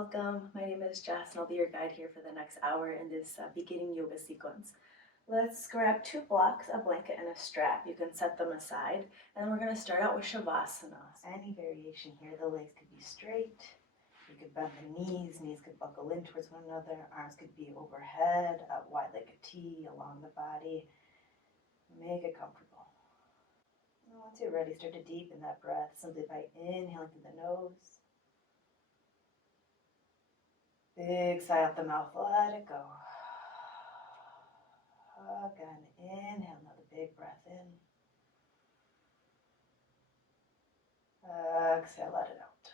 Welcome. My name is Jess, and I'll be your guide here for the next hour in this beginning yoga sequence. Let's grab 2 blocks, a blanket, and a strap. You can set them aside, and then we're going to start out with Shavasana. Any variation here, the legs could be straight. You could bend the knees could buckle in towards one another, arms could be overhead, wide like a T along the body. Make it comfortable. And once you're ready, start to deepen that breath simply by inhaling through the nose. Big sigh out the mouth, let it go. Again, inhale, another big breath in. Exhale, let it out.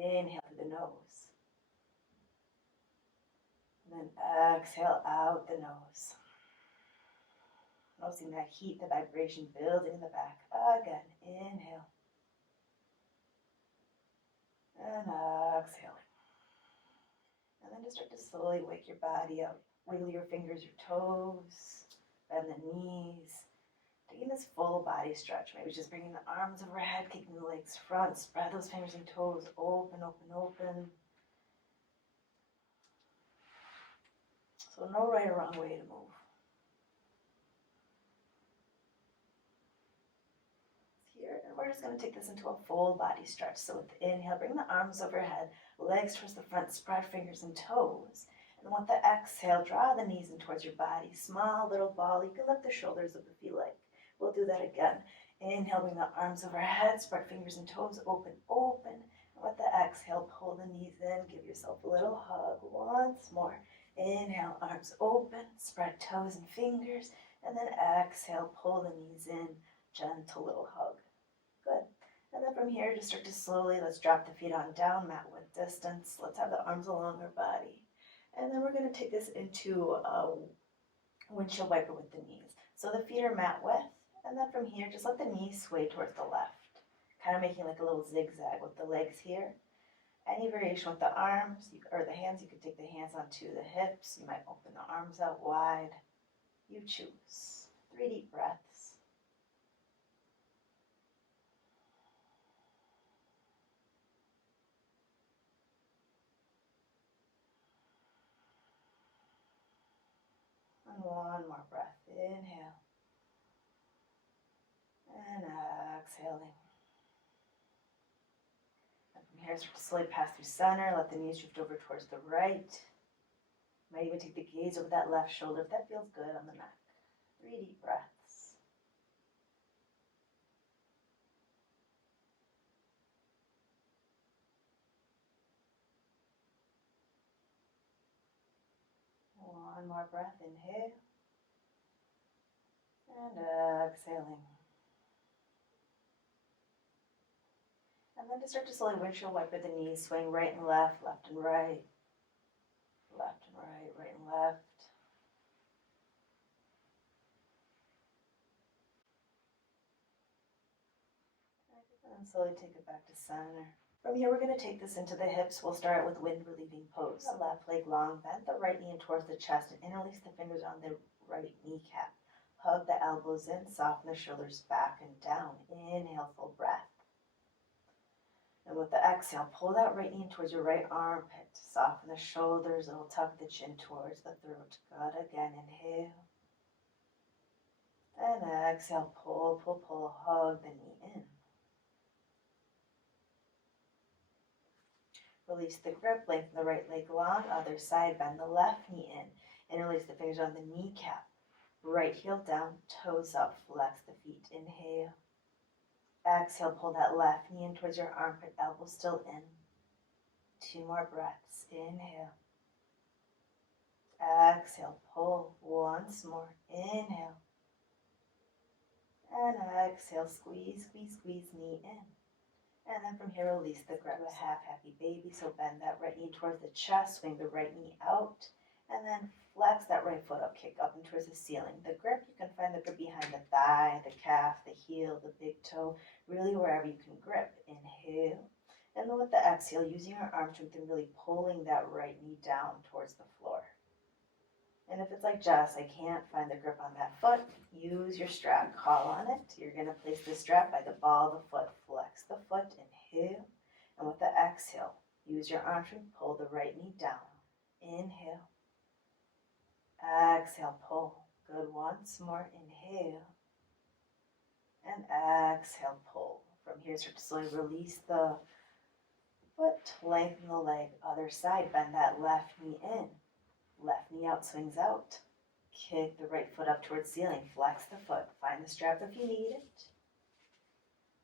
Inhale through the nose. And then exhale out the nose. Noticing that heat, the vibration building in the back. Again, inhale. And exhaling. And then just start to slowly wake your body up. Wiggle your fingers, your toes, bend the knees. Taking this full body stretch. Maybe just bringing the arms overhead, kicking the legs front. Spread those fingers and toes open, open, open. So no right or wrong way to move. And we're just going to take this into a full body stretch. So with the inhale, bring the arms overhead, legs towards the front, spread fingers and toes. And with the exhale, draw the knees in towards your body. Small little ball. You can lift the shoulders up if you like. We'll do that again. Inhale, bring the arms overhead, spread fingers and toes, open, open. And with the exhale, pull the knees in. Give yourself a little hug once more. Inhale, arms open, spread toes and fingers. And then exhale, pull the knees in. Gentle little hug. Good. And then from here, just start to slowly, let's drop the feet on down, mat width distance. Let's have the arms along our body. And then we're going to take this into a windshield wiper with the knees. So the feet are mat width. And then from here, just let the knees sway towards the left. Kind of making like a little zigzag with the legs here. Any variation with the arms or the hands, you could take the hands onto the hips. You might open the arms out wide. You choose. 3 deep breaths. And one more breath. Inhale. And exhaling. And from here, start to slowly pass through center. Let the knees drift over towards the right. Might even take the gaze over that left shoulder if that feels good on the neck. 3 deep breaths. One more breath, inhale. And exhaling. And then just start to slowly windshield wiper the knees, swing right and left and right. Left and right, right and left. And slowly take it back to center. From here, we're going to take this into the hips. We'll start with wind relieving pose. The left leg long, bend the right knee in towards the chest and interlace the fingers on the right kneecap. Hug the elbows in, soften the shoulders back and down. Inhale, full breath. And with the exhale, pull that right knee in towards your right armpit. Soften the shoulders, it'll tuck the chin towards the throat. Good, again, inhale. And exhale, pull, pull, pull, hug the knee in. Release the grip, lengthen the right leg long, other side, bend the left knee in. Interlace the fingers on the kneecap. Right heel down, toes up, flex the feet, inhale. Exhale, pull that left knee in towards your armpit, elbow still in. 2 more breaths, inhale. Exhale, pull, once more, inhale. And exhale, squeeze, squeeze, squeeze, knee in. And then from here, release the grip, a half happy baby. So bend that right knee towards the chest, swing the right knee out, and then flex that right foot up, kick up and towards the ceiling. The grip, you can find the grip behind the thigh, the calf, the heel, the big toe, really wherever you can grip. Inhale. And then with the exhale, using your arm strength and really pulling that right knee down towards the floor. And if it's like Jess, I can't find the grip on that foot, use your strap, call on it. You're going to place the strap by the ball of the foot, flex flex the foot, inhale. And with the exhale, use your arms to pull the right knee down. Inhale. Exhale, pull. Good, once more, inhale. And exhale, pull. From here, start to slowly release the foot, lengthen the leg. Other side, bend that left knee in. Left knee out, swings out. Kick the right foot up towards ceiling. Flex the foot. Find the strap if you need it.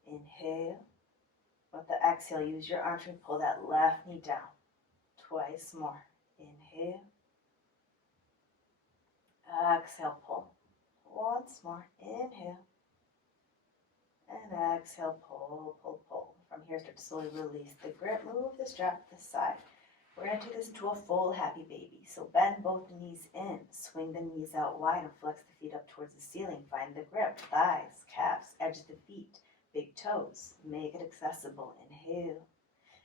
Inhale. With the exhale, use your arms to pull that left knee down. Twice more. Inhale. Exhale, pull. Once more. Inhale. And exhale, pull, pull, pull. From here, start to slowly release the grip. Move the strap to the side. We're going to take this into a full happy baby. So bend both knees in. Swing the knees out wide and flex the feet up towards the ceiling. Find the grip. Thighs, calves, edge of the feet, big toes. Make it accessible. Inhale.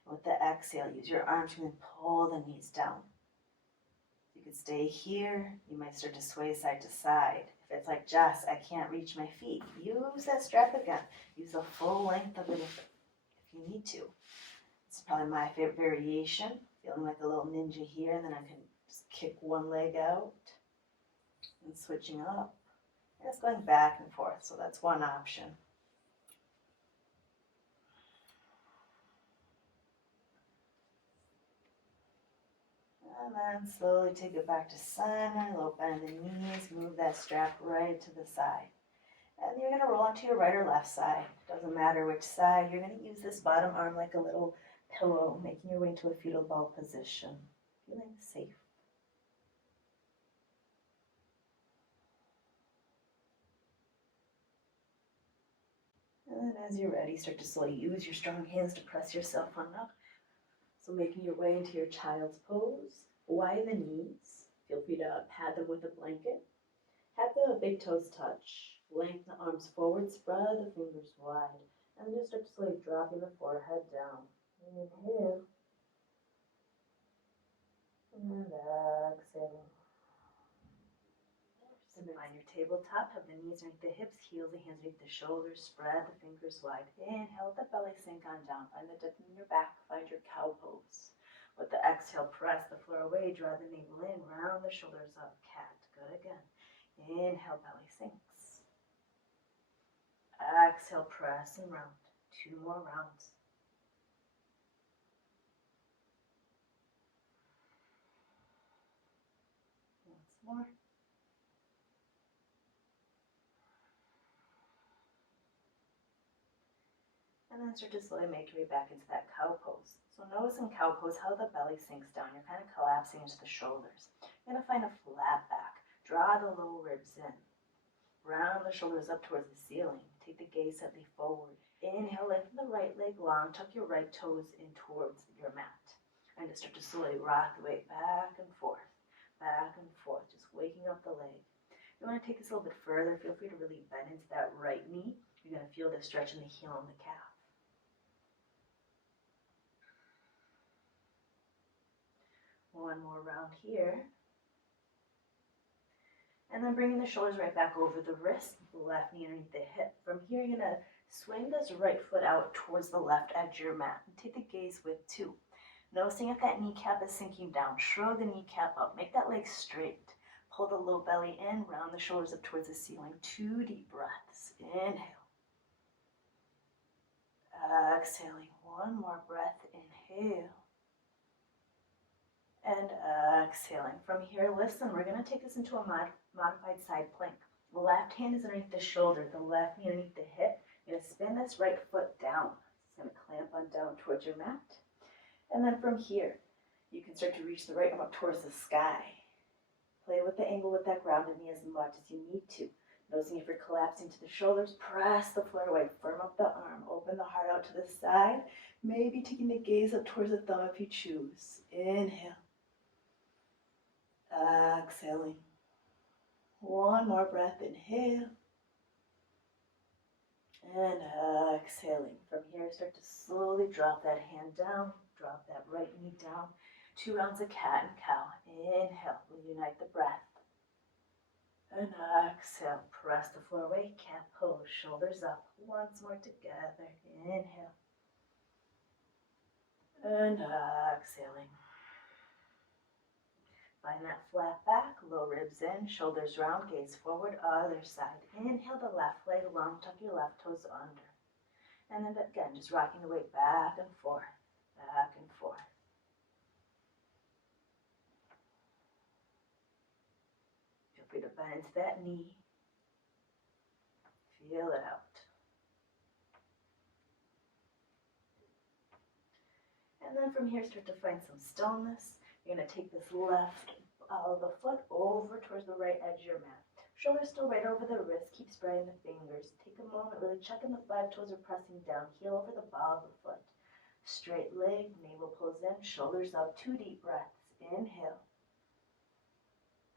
With the exhale, use your arms and pull the knees down. You could stay here. You might start to sway side to side. If it's like, Jess, I can't reach my feet, use that strap again. Use the full length of it if you need to. It's probably my favorite variation. Feeling like a little ninja here, and then I can just kick one leg out and switching up. And it's going back and forth, so that's one option. And then slowly take it back to center, little bend in the knees, move that strap right to the side. And you're going to roll onto your right or left side. Doesn't matter which side. You're going to use this bottom arm like a little pillow, making your way into a fetal ball position. Feeling safe. And then as you're ready, start to slowly use your strong hands to press yourself on up. So making your way into your child's pose. Widen the knees. Feel free to pad them with a blanket. Have the big toes touch. Lengthen the arms forward, spread the fingers wide. And then just start to slowly dropping the forehead down. Inhale. And exhale. Just find your tabletop. Have the knees underneath the hips, heels and hands underneath the shoulders. Spread the fingers wide. Inhale, let the belly sink on down. Find the depth in your back. Find your cow pose. With the exhale, press the floor away. Draw the navel in. Round the shoulders up. Cat. Good again. Inhale, belly sinks. Exhale, press and round. 2 more rounds. Once more. And then start to slowly make your way back into that cow pose. So notice in cow pose how the belly sinks down. You're kind of collapsing into the shoulders. You're going to find a flat back. Draw the low ribs in. Round the shoulders up towards the ceiling. Take the gaze slightly forward. Inhale, lengthen the right leg long. Tuck your right toes in towards your mat. And just start to slowly rock the weight back and forth. Back and forth. Just waking up the leg. If you want to take this a little bit further, feel free to really bend into that right knee. You're going to feel the stretch in the heel and the calf. One more round here. And then bringing the shoulders right back over the wrist, left knee underneath the hip. From here, you're going to swing this right foot out towards the left edge of your mat. And take the gaze with 2. Noticing if that kneecap is sinking down, shrug the kneecap up. Make that leg straight. Pull the low belly in, round the shoulders up towards the ceiling. 2 deep breaths. Inhale. Exhaling. 1 more breath. Inhale. And exhaling. From here, listen, we're going to take this into a modified side plank. The left hand is underneath the shoulder, the left knee underneath the hip. You're going to spin this right foot down. It's going to clamp on down towards your mat. And then from here, you can start to reach the right arm up towards the sky. Play with the angle with that grounded knee as much as you need to. Noticing if you're collapsing to the shoulders, press the floor away, firm up the arm, open the heart out to the side. Maybe taking the gaze up towards the thumb if you choose. Inhale. Exhaling. 1 more breath. Inhale. And exhaling. From here, start to slowly drop that hand down. Drop that right knee down. 2 rounds of cat and cow. Inhale. Reunite the breath. And exhale, press the floor away, cat pose, shoulders up. Once more together, inhale. And exhaling. Find that flat back, low ribs in, shoulders round, gaze forward, other side. Inhale the left leg long, tuck your left toes under. And then again, just rocking the weight back and forth, back and forth. Feel free to bend into that knee. Feel it out. And then from here, start to find some stillness. You're going to take this left the foot over towards the right edge of your mat. Shoulders still right over the wrist. Keep spreading the fingers. Take a moment, really checking the 5 toes are pressing down. Heel over the ball of the foot. Straight leg, navel pulls in, shoulders up. 2 deep breaths. Inhale.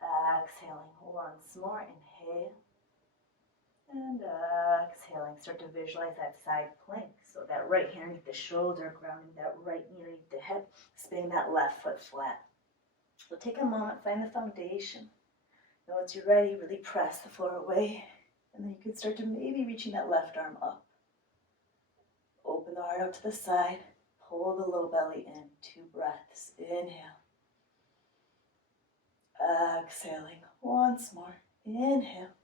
Exhaling once more. Inhale. And exhaling. Start to visualize that side plank. So that right hand underneath the shoulder, grounding that right knee underneath the hip, spinning that left foot flat. So take a moment, find the foundation. And once you're ready, really press the floor away. And then you can start to maybe reaching that left arm up. Open the heart out to the side. Pull the low belly in. 2 breaths. Inhale. Exhaling once more. Inhale.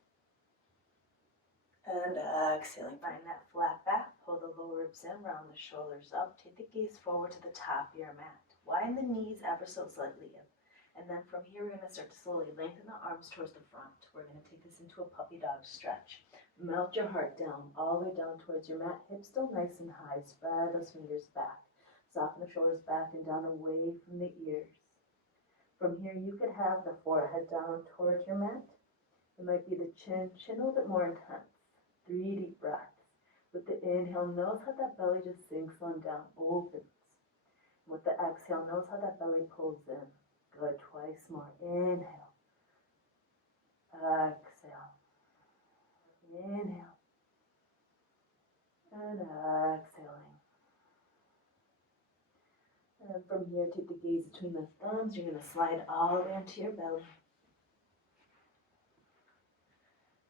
And exhaling. Find that flat back. Pull the low ribs in, round the shoulders up. Take the gaze forward to the top of your mat. Widen the knees ever so slightly in. And then from here, we're going to start to slowly lengthen the arms towards the front. We're going to take this into a puppy dog stretch. Melt your heart down, all the way down towards your mat. Hips still nice and high. Spread those fingers back. Soften the shoulders back and down away from the ears. From here, you could have the forehead down towards your mat. It might be the chin a little bit more intense. 3 deep breaths. With the inhale, notice how that belly just sinks on down, opens. With the exhale, notice how that belly pulls in. Good, twice more. Inhale. Exhale. Inhale. And exhaling. And from here, take the gaze between the thumbs. You're going to slide all the way into your belly.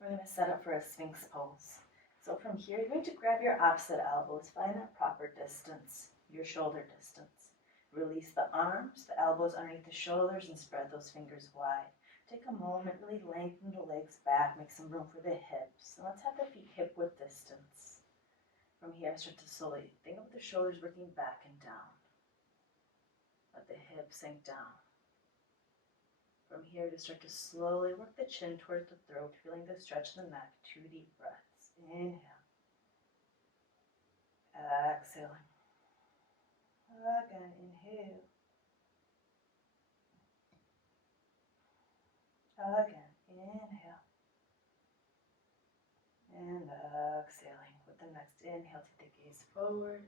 We're going to set up for a Sphinx pose. So from here, you're going to grab your opposite elbows. Find that proper distance, your shoulder distance. Release the arms, the elbows underneath the shoulders, and spread those fingers wide. Take a moment, really lengthen the legs back, make some room for the hips. And let's have the feet hip-width distance. From here, start to slowly think of the shoulders working back and down. Let the hips sink down. From here, just start to slowly work the chin towards the throat, feeling the stretch in the neck. 2 deep breaths. Inhale. Exhaling. Again, inhale. Again, inhale. And exhaling. With the next inhale, take the gaze forward.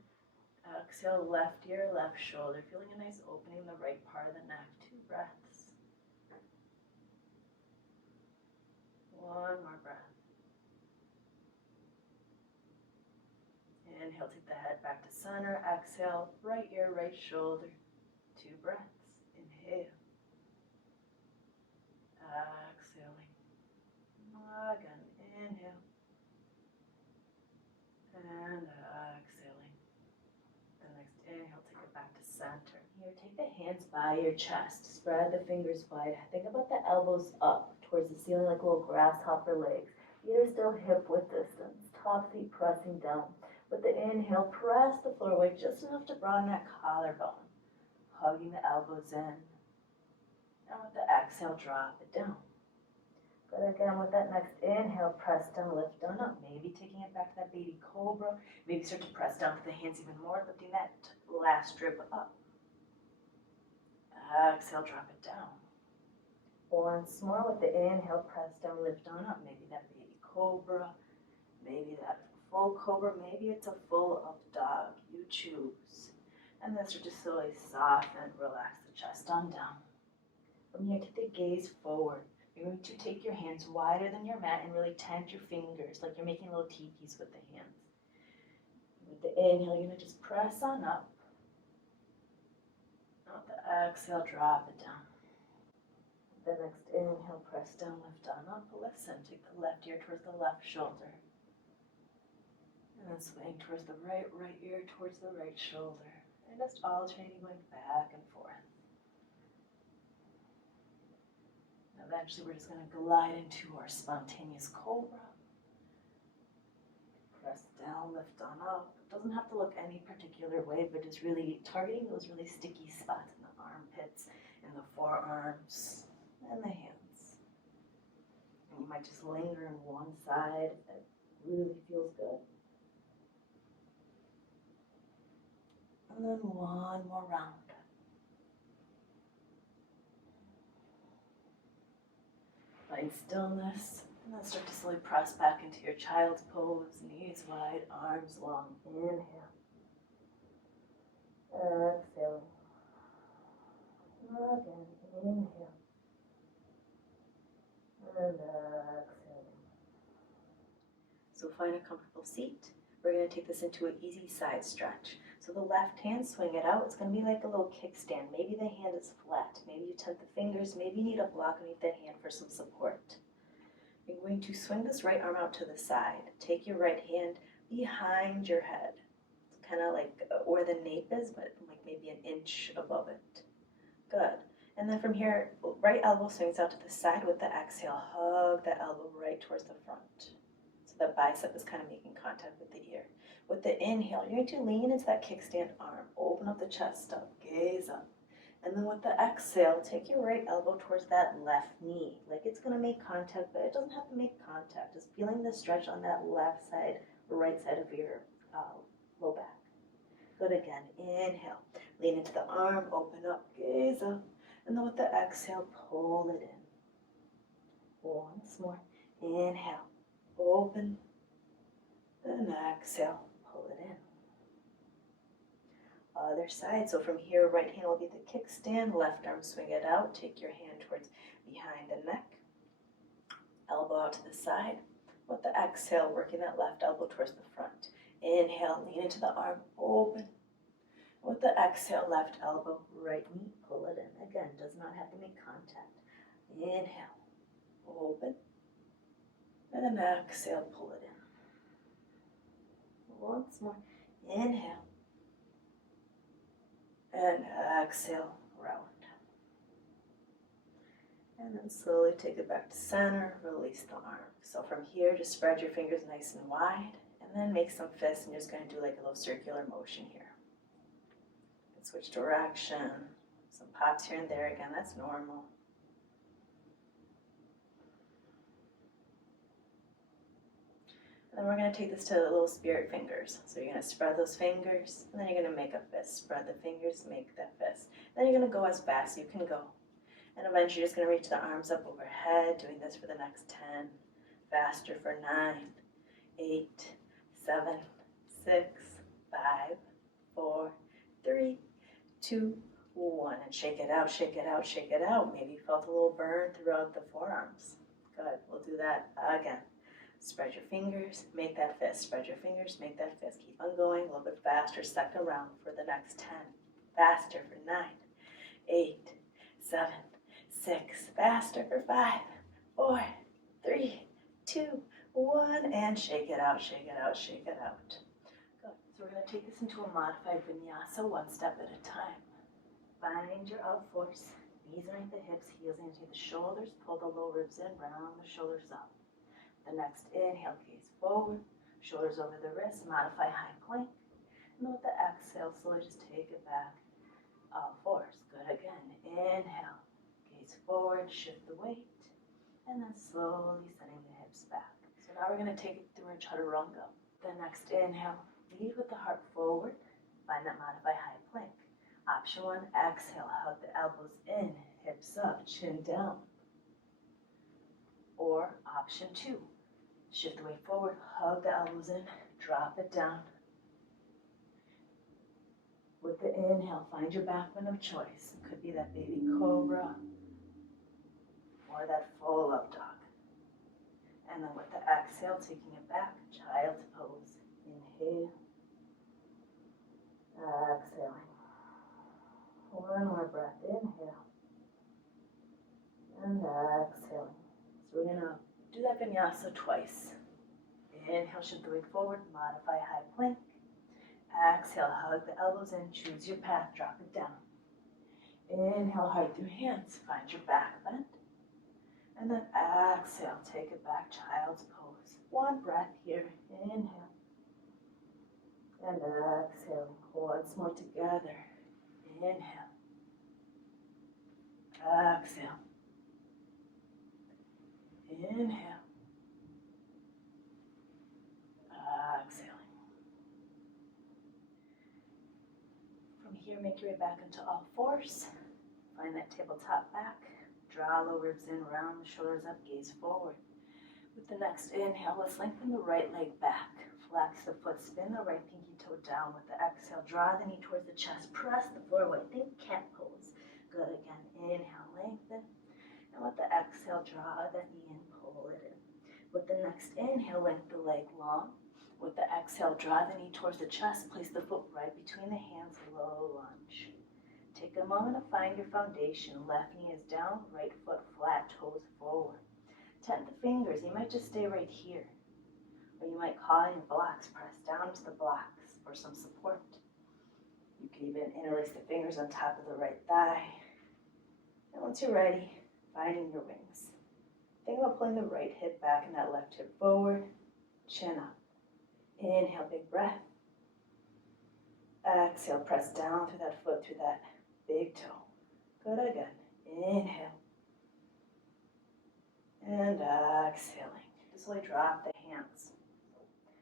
Exhale, left ear, left shoulder. Feeling a nice opening in the right part of the neck. 2 breaths. 1 more breath. Inhale, take the head back to center. Exhale, right ear, right shoulder. 2 breaths. Inhale. Exhaling. Again, inhale. And exhaling. The next inhale, take it back to center. Here, take the hands by your chest. Spread the fingers wide. Think about the elbows up towards the ceiling like little grasshopper legs. Feet are still hip-width distance. Top feet pressing down. With the inhale, press the floor away just enough to broaden that collarbone. Hugging the elbows in. And with the exhale, drop it down. But again, with that next inhale, press down, lift down up. Maybe taking it back to that baby cobra. Maybe start to press down with the hands even more, lifting that last rib up. Exhale, drop it down. Once more with the inhale, press down, lift on up. Maybe that baby cobra, maybe that full cobra, maybe it's a full up dog. You choose. And then start to slowly soften, relax the chest on down. From here, take the gaze forward. You're going to take your hands wider than your mat and really tent your fingers like you're making little teepees with the hands. With the inhale, you're going to just press on up. And with the exhale, drop it down. The next inhale, press down, lift on up. Listen, take the left ear towards the left shoulder. And then swing towards the right ear towards the right shoulder. And just alternating, going back and forth. And eventually we're just going to glide into our spontaneous cobra. Press down, lift on up. It doesn't have to look any particular way, but just really targeting those really sticky spots in the armpits, in the forearms, and the hands. And you might just linger on one side if that really feels good. And then one more round. Find stillness. And then start to slowly press back into your child's pose, knees wide, arms long. Inhale. Exhale. Again, inhale. And exhale. So find a comfortable seat. We're going to take this into an easy side stretch. So the left hand, swing it out. It's going to be like a little kickstand. Maybe the hand is flat. Maybe you tuck the fingers. Maybe you need a block underneath the hand for some support. You're going to swing this right arm out to the side. Take your right hand behind your head. It's kind of like where the nape is, but like maybe an inch above it. Good. And then from here, right elbow swings out to the side with the exhale. Hug the elbow right towards the front. So the bicep is kind of making contact with the ear. With the inhale, you're going to lean into that kickstand arm. Open up the chest up. Gaze up. And then with the exhale, take your right elbow towards that left knee. Like it's going to make contact, but it doesn't have to make contact. Just feeling the stretch on that left side, right side of your low back. Good again. Inhale. Lean into the arm. Open up. Gaze up. And then with the exhale, pull it in. Once more. Inhale. Open. And exhale. Pull it in. Other side. So from here, right hand will be the kickstand. Left arm, swing it out. Take your hand towards behind the neck. Elbow out to the side. With the exhale, working that left elbow towards the front. Inhale, lean into the arm, open. With the exhale, left elbow, right knee, pull it in. Again, does not have to make contact. Inhale, open. And exhale, pull it in. Once more. Inhale. And exhale, round. And then slowly take it back to center, release the arm. So from here, just spread your fingers nice and wide, and then make some fists, and you're just going to do like a little circular motion here. And switch direction, some pops here and there, again, that's normal. And then we're going to take this to the little spirit fingers. So you're going to spread those fingers, and then you're going to make a fist. Spread the fingers, make that fist. Then you're going to go as fast as you can go. And eventually you're just going to reach the arms up overhead, doing this for the next 10. Faster for 9, 8, 7, 6, 5, 4, 3, 2, 1. And shake it out, shake it out, shake it out. Maybe you felt a little burn throughout the forearms. Good. We'll do that again. Spread your fingers, make that fist. Spread your fingers, make that fist. Keep on going a little bit faster. Second round for the next 10. Faster for 9, 8, 7, 6. Faster for 5, 4, 3, 2, 1. And shake it out, shake it out, shake it out. Good. So we're going to take this into a modified vinyasa, one step at a time. Find your out force. Knees underneath the hips, heels into the shoulders. Pull the low ribs in, round the shoulders up. The next inhale, gaze forward, shoulders over the wrists, modify high plank. And with the exhale, slowly just take it back, force. Good again. Inhale, gaze forward, shift the weight, and then slowly sending the hips back. So now we're going to take it through our chaturanga. The next inhale, lead with the heart forward, find that modify high plank. Option 1, exhale, hug the elbows in, hips up, chin down. Or option 2, shift the weight forward, hug the elbows in, drop it down. With the inhale, find your back bend of choice. It could be that baby cobra or that full up dog. And then with the exhale, taking it back, child's pose. Inhale, exhaling. One more breath, inhale. and exhaling. So we're gonna do that vinyasa twice. Inhale, shift the weight forward, modify high plank. Exhale, hug the elbows in, choose your path, drop it down. Inhale, height through hands, find your back bend. And then exhale, take it back, child's pose. One breath here, inhale. And exhaling, once more together. Inhale. Exhale. Inhale. Exhaling. From here, make your way back into all fours. Find that tabletop back. Draw low ribs in, round the shoulders up, gaze forward. With the next inhale, let's lengthen the right leg back. Flex the foot, spin the right pinky toe down. With the exhale, draw the knee towards the chest. Press the floor away. Think cat pose. Good again. Inhale, lengthen. And with the exhale, draw that knee in, pull it in. With the next inhale, lengthen the leg long. With the exhale, draw the knee towards the chest. Place the foot right between the hands, low lunge. Take a moment to find your foundation. Left knee is down, right foot flat, toes forward. Tent the fingers. You might just stay right here. Or you might call in your blocks. Press down to the blocks for some support. You can even interlace the fingers on top of the right thigh. And once you're ready, finding your wings. Think about pulling the right hip back and that left hip forward. Chin up. Inhale, big breath. Exhale, press down through that foot, through that big toe. Good again. Inhale. And exhaling. Just slowly drop the hands.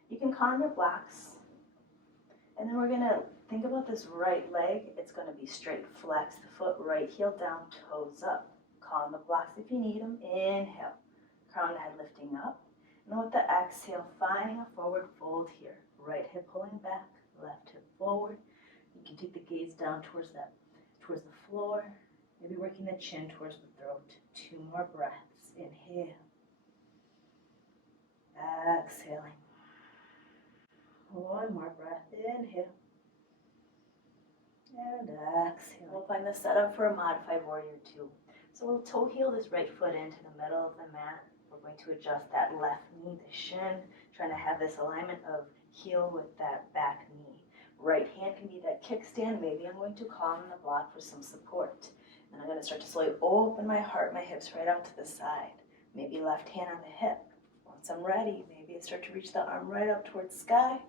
You can calm your blocks. And then we're going to think about this right leg. It's going to be straight. Flex the foot, right heel down, toes up. Calm the blocks if you need them. Inhale. Crown the head lifting up. And with the exhale, finding a forward fold here. Right hip pulling back, left hip forward. You can take the gaze down towards the floor. Maybe working the chin towards the throat. 2 more breaths. Inhale. Exhaling. 1 more breath. Inhale. And exhale. We'll find the setup for a modified warrior 2. So we'll toe heel this right foot into the middle of the mat. We're going to adjust that left knee, the shin, trying to have this alignment of heel with that back knee. Right hand can be that kickstand. Maybe I'm going to call in the block for some support. Then I'm going to start to slowly open my heart, my hips right out to the side. Maybe left hand on the hip. Once I'm ready, maybe I start to reach the arm right up towards sky.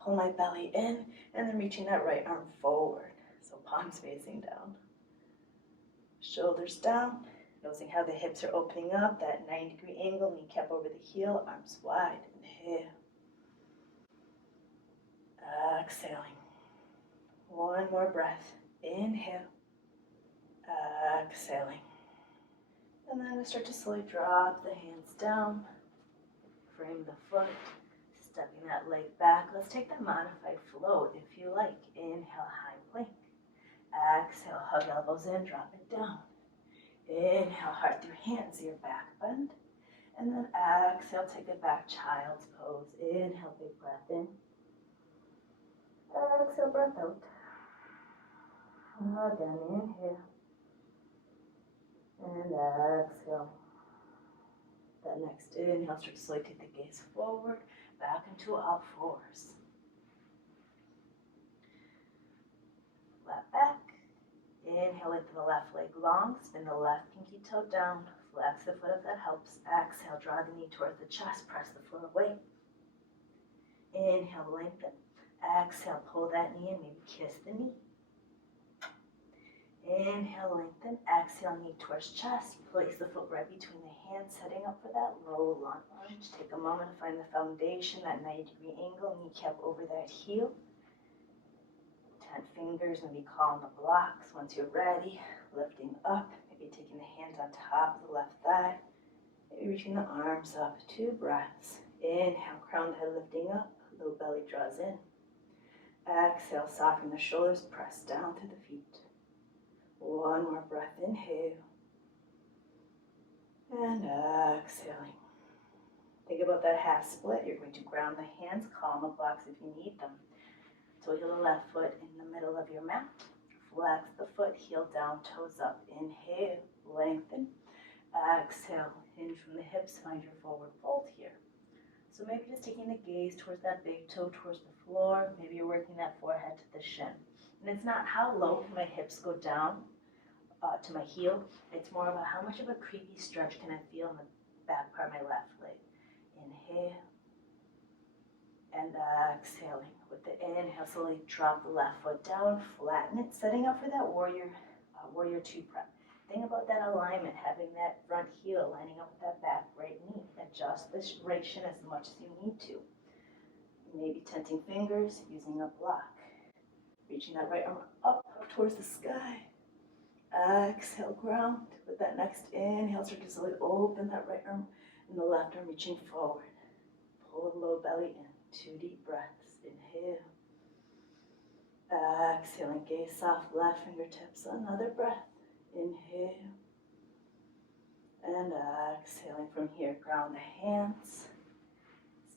Pull my belly in, and then reaching that right arm forward. So palms facing down. Shoulders down. Noticing how the hips are opening up, that 90-degree angle, kneecap over the heel, arms wide. Inhale. Exhaling. 1 more breath. Inhale. Exhaling. And then I start to slowly drop the hands down. Frame the foot. Stepping that leg back. Let's take that modified float if you like. Inhale, high plank. Exhale, hug elbows in, drop it down. Inhale, heart through hands, your back bend. And then exhale, take it back, child's pose. Inhale, big breath in. Exhale, breath out. Again, inhale. And exhale. That next inhale, start to slowly take the gaze forward, back into all fours. Flat back. Inhale, lengthen the left leg long, spin the left pinky toe down, flex the foot if that helps. Exhale, draw the knee towards the chest, press the floor away. Inhale, lengthen. Exhale, pull that knee in, maybe kiss the knee. Inhale, lengthen. Exhale, knee towards chest. Place the foot right between the hands, setting up for that low lunge. Take a moment to find the foundation, that 90-degree angle, kneecap over that heel. 10 fingers, maybe call on the blocks. Once you're ready, lifting up, maybe taking the hands on top of the left thigh. Maybe reaching the arms up. 2 breaths. Inhale, crown the head lifting up, low belly draws in. Exhale, soften the shoulders, press down through the feet. 1 more breath, inhale. And exhaling. Think about that half split. You're going to ground the hands, call on the blocks if you need them. So heel the left foot in the middle of your mat. Flex the foot, heel down, toes up. Inhale, lengthen. Exhale, hinge from the hips, find your forward fold here. So maybe just taking the gaze towards that big toe, towards the floor. Maybe you're working that forehead to the shin. And it's not how low can my hips go down to my heel. It's more about how much of a creepy stretch can I feel in the back part of my left leg. Inhale. And exhaling. With the inhale, slowly drop the left foot down, flatten it, setting up for that warrior two prep. Think about that alignment, having that front heel lining up with that back right knee. Adjust the right shin as much as you need to. Maybe tenting fingers, using a block. Reaching that right arm up towards the sky. Exhale, ground. With that next inhale, start to slowly open that right arm and the left arm reaching forward. Pull the low belly in. 2 deep breaths. Inhale. Exhaling, gaze soft, left fingertips. Another breath. Inhale. And exhaling from here. Ground the hands.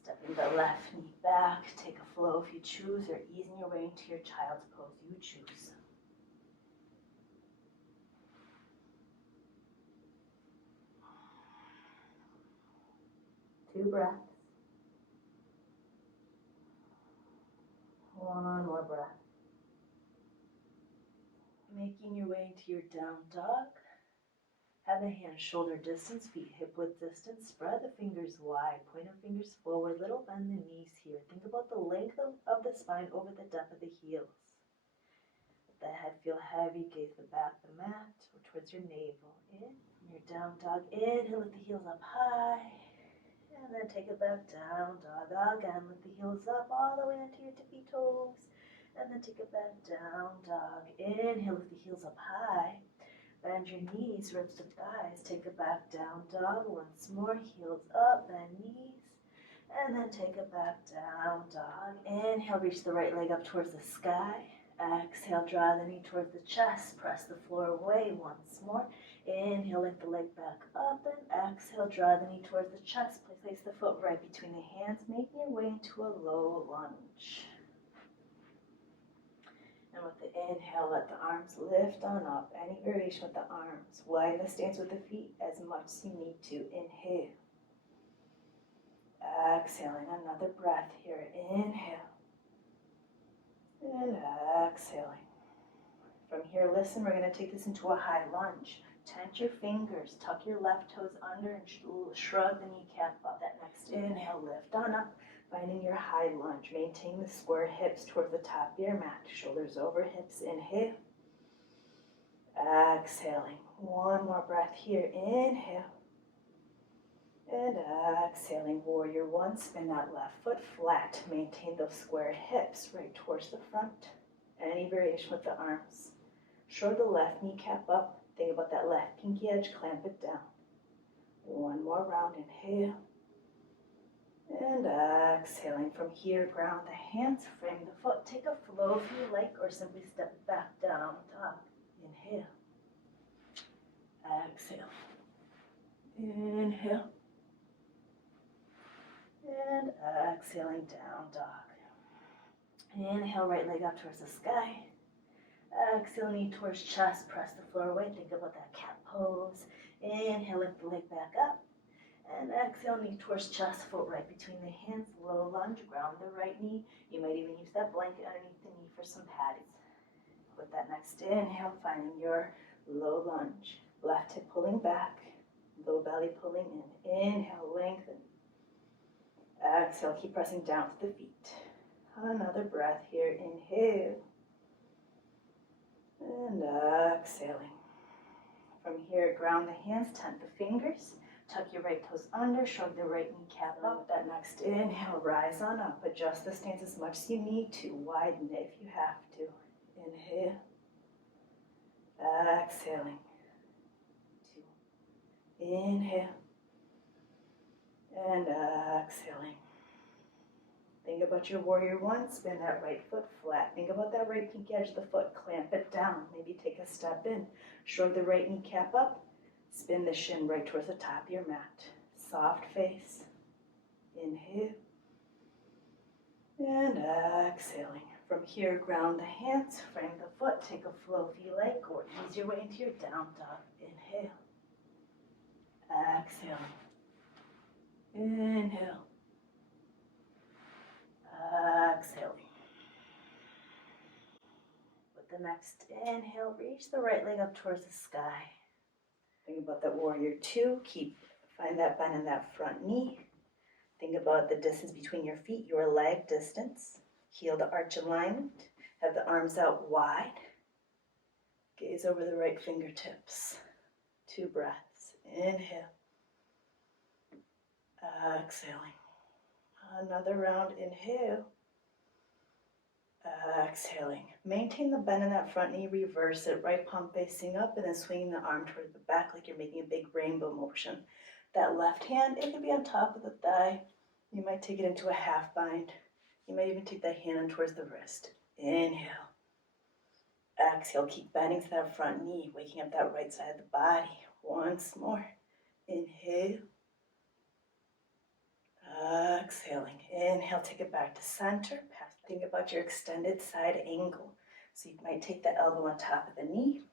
Stepping the left knee back. Take a flow if you choose, or easing your way into your child's pose. You choose. Two breaths. One more breath. Making your way into your down dog. Have the hands shoulder distance, feet hip width distance. Spread the fingers wide. Point of fingers forward. Little bend the knees here. Think about the length of the spine over the depth of the heels. Let the head feel heavy. Gaze the back of the mat or towards your navel. In your down dog. Inhale, lift the heels up high. And then take it back down dog. Again, lift the heels up all the way into your tippy toes. And then take it back down dog. Inhale, lift the heels up high. Bend your knees, ribs to thighs. Take it back down dog. Once more, heels up, bend knees. And then take it back down dog. Inhale, reach the right leg up towards the sky. Exhale, draw the knee towards the chest. Press the floor away once more. Inhale, lift the leg back up. And exhale, draw the knee towards the chest. Place the foot right between the hands, making your way into a low lunge. And with the inhale, let the arms lift on up. Any variation with the arms. Widen the stance with the feet as much as you need to. Inhale. Exhaling, another breath here. Inhale. And exhaling. From here, listen, we're going to take this into a high lunge. Tent your fingers, tuck your left toes under and shrug the kneecap up. That next inhale, lift on up, finding your high lunge. Maintain the square hips towards the top of your mat. Shoulders over hips, inhale. Exhaling, one more breath here, inhale. And exhaling, warrior one, spin that left foot flat. Maintain those square hips right towards the front. Any variation with the arms. Shrug the left kneecap up. Think about that left pinky edge, clamp it down. One more round, inhale. And exhaling from here, ground the hands, frame the foot. Take a flow if you like, or simply step back down, dog. Inhale. Exhale. Inhale. And exhaling down, dog. Inhale, right leg up towards the sky. Exhale, knee towards chest, press the floor away. Think about that cat pose. Inhale, lift the leg back up. And exhale, knee towards chest, foot right between the hands. Low lunge, ground the right knee. You might even use that blanket underneath the knee for some padding. With that next inhale, finding your low lunge. Left hip pulling back, low belly pulling in. Inhale, lengthen. Exhale, keep pressing down to the feet. Another breath here. Inhale. And exhaling. From here, ground the hands, tent the fingers. Tuck your right toes under, shrug the right kneecap up. That next inhale, rise on up. Adjust the stance as much as you need to. Widen it if you have to. Inhale. Exhaling. 2. Inhale. And exhaling. Think about your warrior one. Spin that right foot flat. Think about that right pinky edge of the foot. Clamp it down. Maybe take a step in. Shrug the right kneecap up. Spin the shin right towards the top of your mat. Soft face. Inhale. And exhaling. From here, ground the hands. Frame the foot. Take a flow if you like, or ease your way into your down dog. Inhale. Exhale. Inhale. Exhale. With the next inhale, reach the right leg up towards the sky. Think about that warrior two. Find that bend in that front knee. Think about the distance between your feet, your leg distance. Heel to arch alignment. Have the arms out wide. Gaze over the right fingertips. 2 breaths. Inhale. Exhaling. Another round. Inhale. Exhaling. Maintain the bend in that front knee. Reverse it. Right palm facing up and then swinging the arm toward the back like you're making a big rainbow motion. That left hand, it could be on top of the thigh. You might take it into a half bind. You might even take that hand in towards the wrist. Inhale. Exhale. Keep bending to that front knee, waking up that right side of the body. Once more. Inhale. Exhaling. Inhale. Take it back to center. Think about your extended side angle. So you might take the elbow on top of the knee.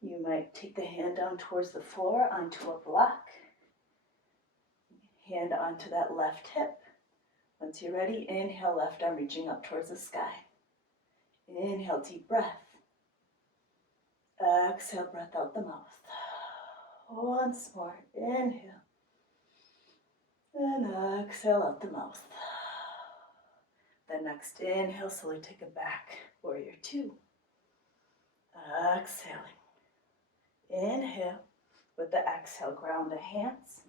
You might take the hand down towards the floor onto a block. Hand onto that left hip. Once you're ready, inhale, left arm reaching up towards the sky. Inhale, deep breath. Exhale, breath out the mouth. Once more, inhale. And exhale out the mouth. The next inhale, slowly take it back. Warrior two. Exhaling. Inhale. With the exhale, ground the hands.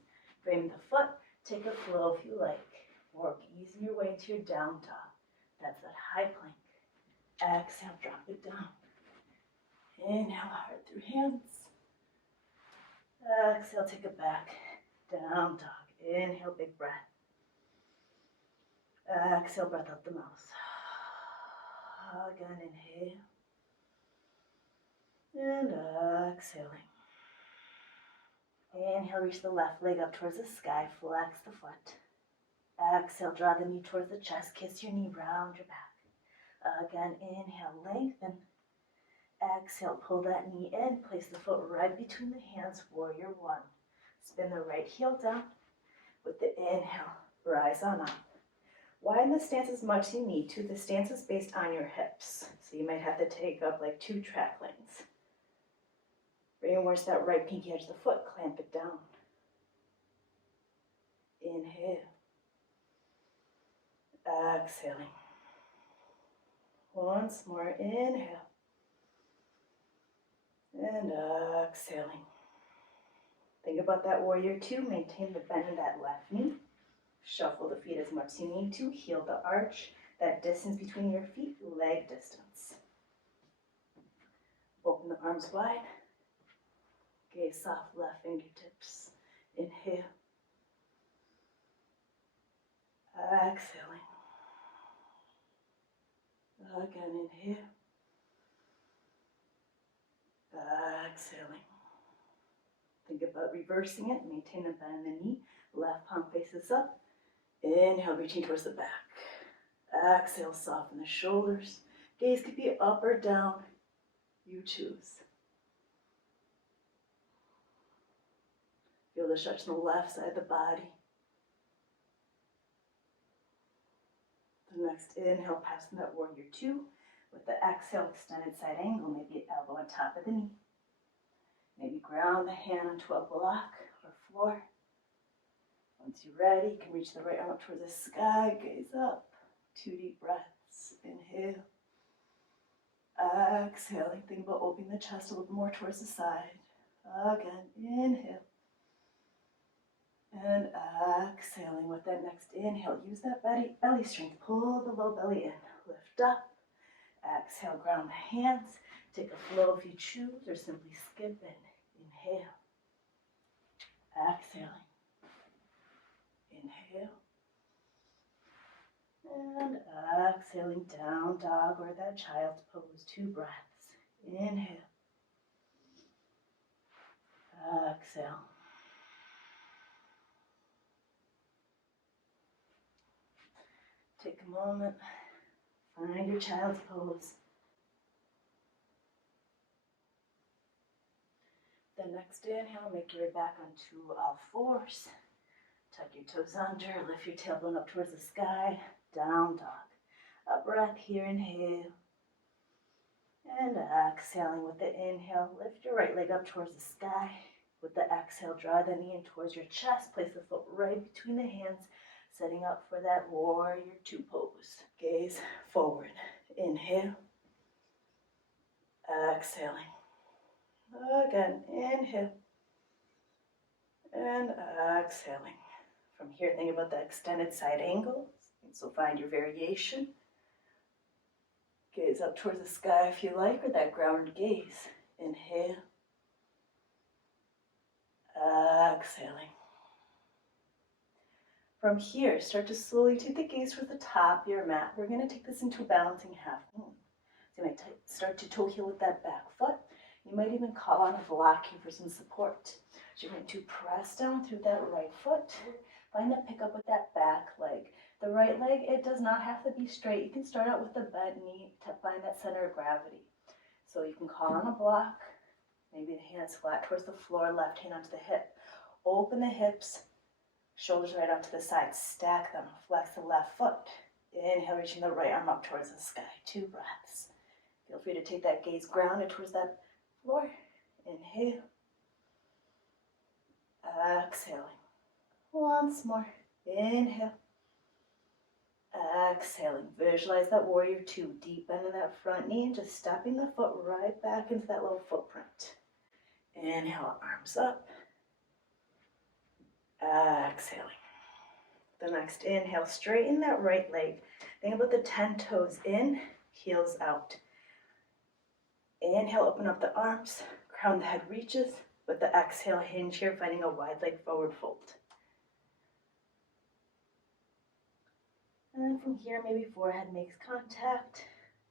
Frame the foot. Take a flow if you like. Work easing your way into your down dog. That's that high plank. Exhale, drop it down. Inhale, hard through hands. Exhale, take it back. Down dog. Inhale, big breath. Exhale, breath out the mouth. Again, inhale. And exhaling. Inhale, reach the left leg up towards the sky. Flex the foot. Exhale, draw the knee towards the chest. Kiss your knee, round your back. Again, inhale, lengthen. Exhale, pull that knee in. Place the foot right between the hands. Warrior one. Spin the right heel down. With the inhale, rise on up. Widen the stance as much as you need to. The stance is based on your hips. So you might have to take up like 2 track lanes. Bring your worst that right pinky edge of the foot. Clamp it down. Inhale. Exhaling. Once more, inhale. And exhaling. Think about that warrior two. Maintain the bend in that left knee. Shuffle the feet as much as you need to. Heel the arch. That distance between your feet, leg distance. Open the arms wide. Gaze soft left fingertips. Inhale. Exhaling. Again, inhale. Exhaling. Think about reversing it. Maintain the bend in the knee. Left palm faces up. Inhale, reaching towards the back. Exhale, soften the shoulders. Gaze could be up or down. You choose. Feel the stretch on the left side of the body. The next inhale, passing that warrior two. With the exhale, extended side angle, maybe an elbow on top of the knee. Maybe ground the hand onto a block or floor. Once you're ready, you can reach the right arm up towards the sky, gaze up. 2 deep breaths. Inhale. Exhaling. Think about opening the chest a little more towards the side. Again, inhale. And exhaling with that next inhale. Use that belly strength. Pull the low belly in. Lift up. Exhale, ground the hands. Take a flow if you choose, or simply skip in. Inhale. Exhaling. Inhale. And exhaling, down dog or that child's pose. 2 breaths. Inhale. Exhale. Take a moment. Find your child's pose. The next inhale, make your way back onto all fours. Tuck your toes under, lift your tailbone up towards the sky, down dog. A breath here, inhale. And exhaling with the inhale, lift your right leg up towards the sky. With the exhale, draw the knee in towards your chest. Place the foot right between the hands, setting up for that warrior two pose. Gaze forward. Inhale. Exhaling. Again, inhale. And exhaling. From here, think about the extended side angles. So find your variation. Gaze up towards the sky if you like, or that grounded gaze. Inhale. Exhaling. From here, start to slowly take the gaze towards the top of your mat. We're going to take this into a balancing half moon. So you might start to toe heel with that back foot. You might even call on a block here for some support. So you're going to press down through that right foot. Find the pickup with that back leg. The right leg, it does not have to be straight. You can start out with the bent knee to find that center of gravity. So you can call on a block. Maybe the hands flat towards the floor, left hand onto the hip. Open the hips, shoulders right out to the side. Stack them, flex the left foot. Inhale, reaching the right arm up towards the sky. 2 breaths. Feel free to take that gaze grounded towards that floor. Inhale. Exhaling. Once more. Inhale. Exhaling. Visualize that warrior two. Deep bend in that front knee and just stepping the foot right back into that little footprint. Inhale, arms up. Exhaling. The next inhale, straighten that right leg. Think about the 10 toes in, heels out. Inhale, open up the arms, crown the head reaches. With the exhale, hinge here, finding a wide leg forward fold. And from here, maybe forehead makes contact.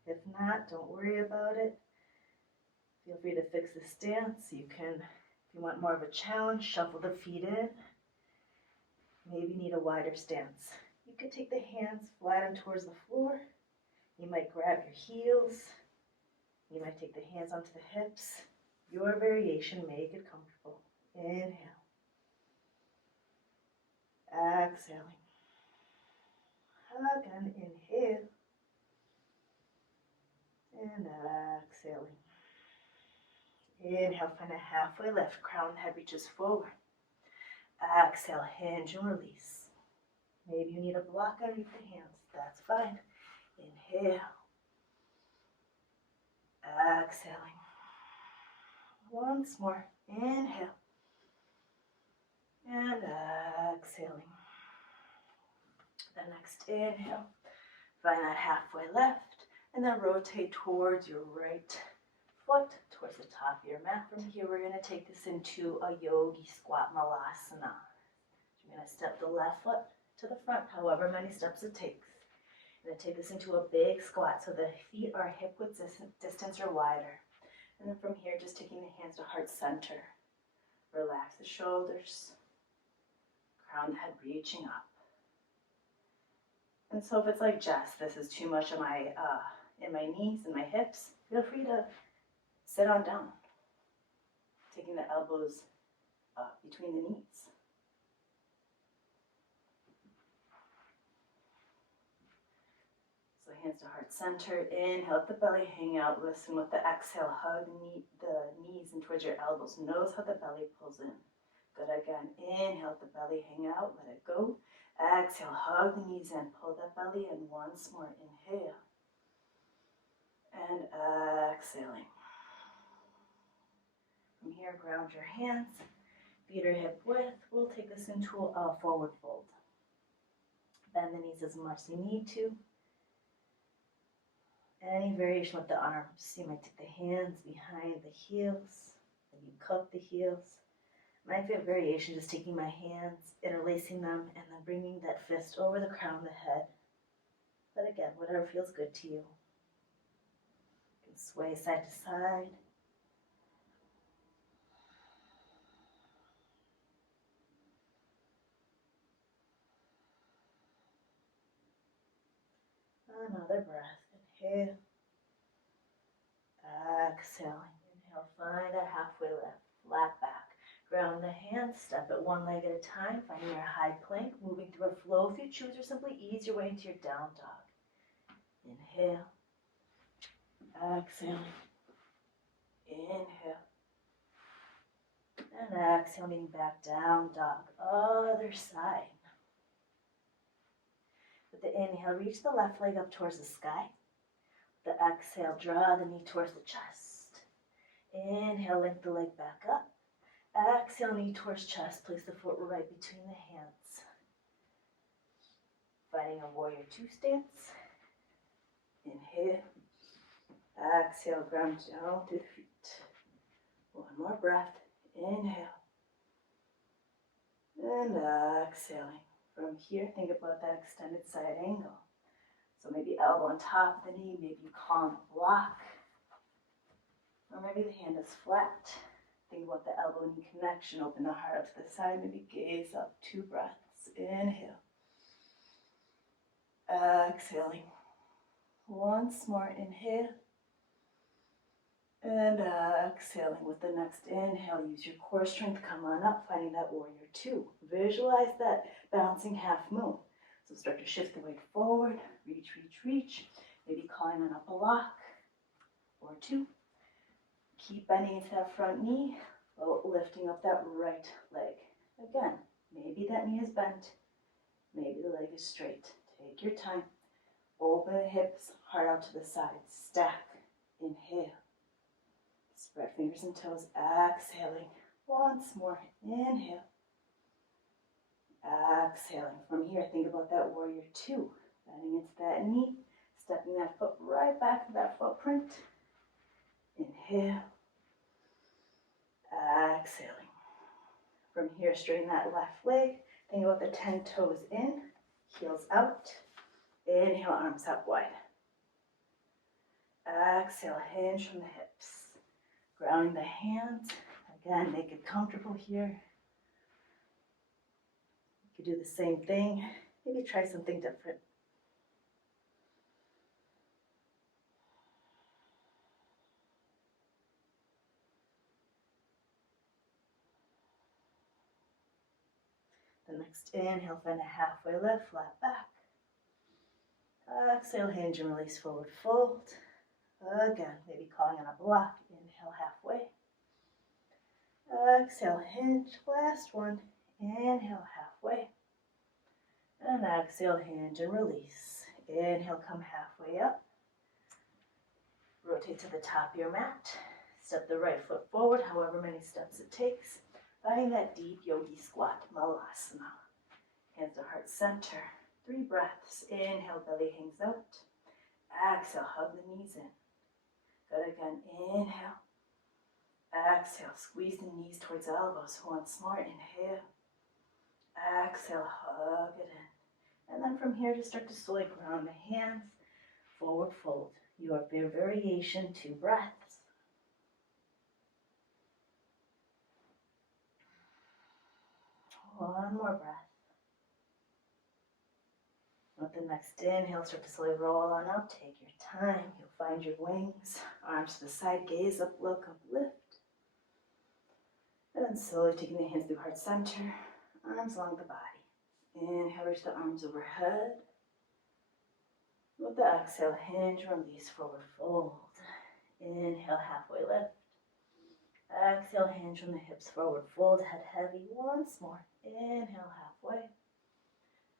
If not, don't worry about it. Feel free to fix the stance. You can, if you want more of a challenge, shuffle the feet in. Maybe need a wider stance. You could take the hands flat and towards the floor. You might grab your heels. You might take the hands onto the hips. Your variation, make it comfortable. Inhale. Exhaling. Again, inhale. And exhaling. Inhale, find a halfway lift. Crown head reaches forward. Exhale, hinge and release. Maybe you need a block underneath the hands. That's fine. Inhale. Exhaling. Once more. Inhale. And exhaling. The next inhale. Find that halfway left. And then rotate towards your right foot, towards the top of your mat. From here, we're going to take this into a yogi squat malasana. You're going to step the left foot to the front, however many steps it takes. You're going to take this into a big squat so the feet are hip width distance or wider. And then from here, just taking the hands to heart center. Relax the shoulders. Crown the head reaching up. And so if it's like, Jess, this is too much in my knees and my hips, feel free to sit on down, taking the elbows between the knees. So hands to heart center. Inhale, let the belly hang out. Listen with the exhale. Hug the knees in towards your elbows. Notice how the belly pulls in. Good, again. Inhale, let the belly hang out. Let it go. Exhale, hug the knees in. Pull that belly in. Once more. Inhale. And exhaling. From here, ground your hands. Feet are hip width. We'll take this into a forward fold. Bend the knees as much as you need to. Any variation with the arms. You might take the hands behind the heels. And you cup the heels. My favorite variation is taking my hands, interlacing them, and then bringing that fist over the crown of the head. But again, whatever feels good to you. You can sway side to side. Another breath. Inhale. Exhaling. Inhale. Find that halfway lift. Flat back. Ground the hands, step it one leg at a time, finding your high plank, moving through a flow if you choose, or simply ease your way into your down dog. Inhale, exhale, inhale, and exhale, meaning back down dog, other side. With the inhale, reach the left leg up towards the sky. With the exhale, draw the knee towards the chest. Inhale, link the leg back up. Exhale, knee towards chest. Place the foot right between the hands. Finding a warrior two stance. Inhale. Exhale, ground down to the feet. One more breath. Inhale. And exhaling. From here, think about that extended side angle. So maybe elbow on top of the knee, maybe you call on a block. Or maybe the hand is flat. Think about the elbow knee connection. Open the heart out to the side. Maybe gaze up. 2 breaths. Inhale. Exhaling. Once more. Inhale. And exhaling with the next inhale. Use your core strength. Come on up. Finding that warrior two. Visualize that bouncing half moon. So start to shift the weight forward. Reach, reach, reach. Maybe calling on a block or two. Keep bending into that front knee, lifting up that right leg. Again, maybe that knee is bent, maybe the leg is straight. Take your time. Open the hips, heart out to the side. Stack. Inhale. Spread fingers and toes. Exhaling. Once more. Inhale. Exhaling. From here, think about that warrior two. Bending into that knee, stepping that foot right back to that footprint. Inhale. Exhaling. From here, straighten that left leg. Think about the 10 toes in, heels out. Inhale, arms up wide. Exhale, hinge from the hips. Grounding the hands. Again, make it comfortable here. You could do the same thing. Maybe try something different. The next inhale, find a halfway lift, flat back. Exhale, hinge and release, forward fold. Again, maybe calling on a block. Inhale, halfway. Exhale, hinge, last one. Inhale, halfway. And exhale, hinge and release. Inhale, come halfway up. Rotate to the top of your mat. Step the right foot forward, however many steps it takes. Finding that deep yogi squat, malasana. Hands to heart center. 3 breaths. Inhale, belly hangs out. Exhale, hug the knees in. Good again. Inhale. Exhale, squeeze the knees towards elbows. Once more. Inhale. Exhale, hug it in. And then from here, just start to slowly ground the hands. Forward fold. Your variation, 2 breaths. One more breath. With the next inhale, start to slowly roll on up. Take your time. You'll find your wings. Arms to the side. Gaze up, look up, lift. And then slowly taking the hands through heart center. Arms along the body. Inhale, reach the arms overhead. With the exhale, hinge, release, forward fold. Inhale, halfway lift. Exhale, hinge from the hips, forward fold, head heavy. Once more. Inhale, halfway.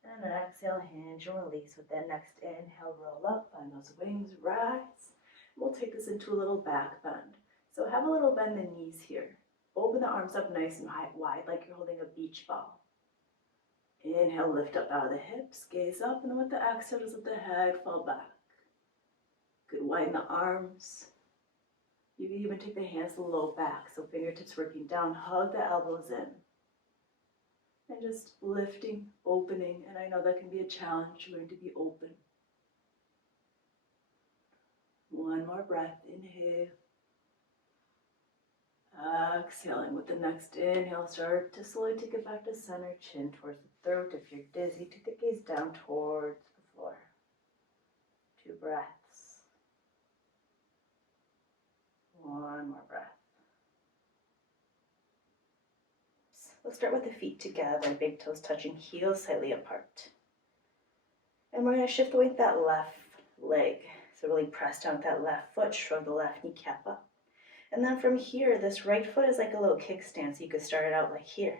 And exhale, hinge and release. With that next inhale, roll up, find those wings, rise. We'll take this into a little back bend. So have a little bend in the knees here. Open the arms up nice and wide, like you're holding a beach ball. Inhale, lift up out of the hips, gaze up, and then with the exhale, just let the head fall back. Good, widen the arms. You can even take the hands to the low back, so fingertips working down, hug the elbows in. And just lifting, opening, and I know that can be a challenge, learn to be open. One more breath, inhale. Exhaling with the next inhale, start to slowly take it back to center, chin towards the throat. If you're dizzy, take the gaze down towards the floor. 2 breaths. One more breath. Let's start with the feet together, big toes touching heels slightly apart. And we're going to shift the weight of that left leg. So really press down with that left foot, shrug the left kneecap up. And then from here, this right foot is like a little kickstand, so you could start it out like here.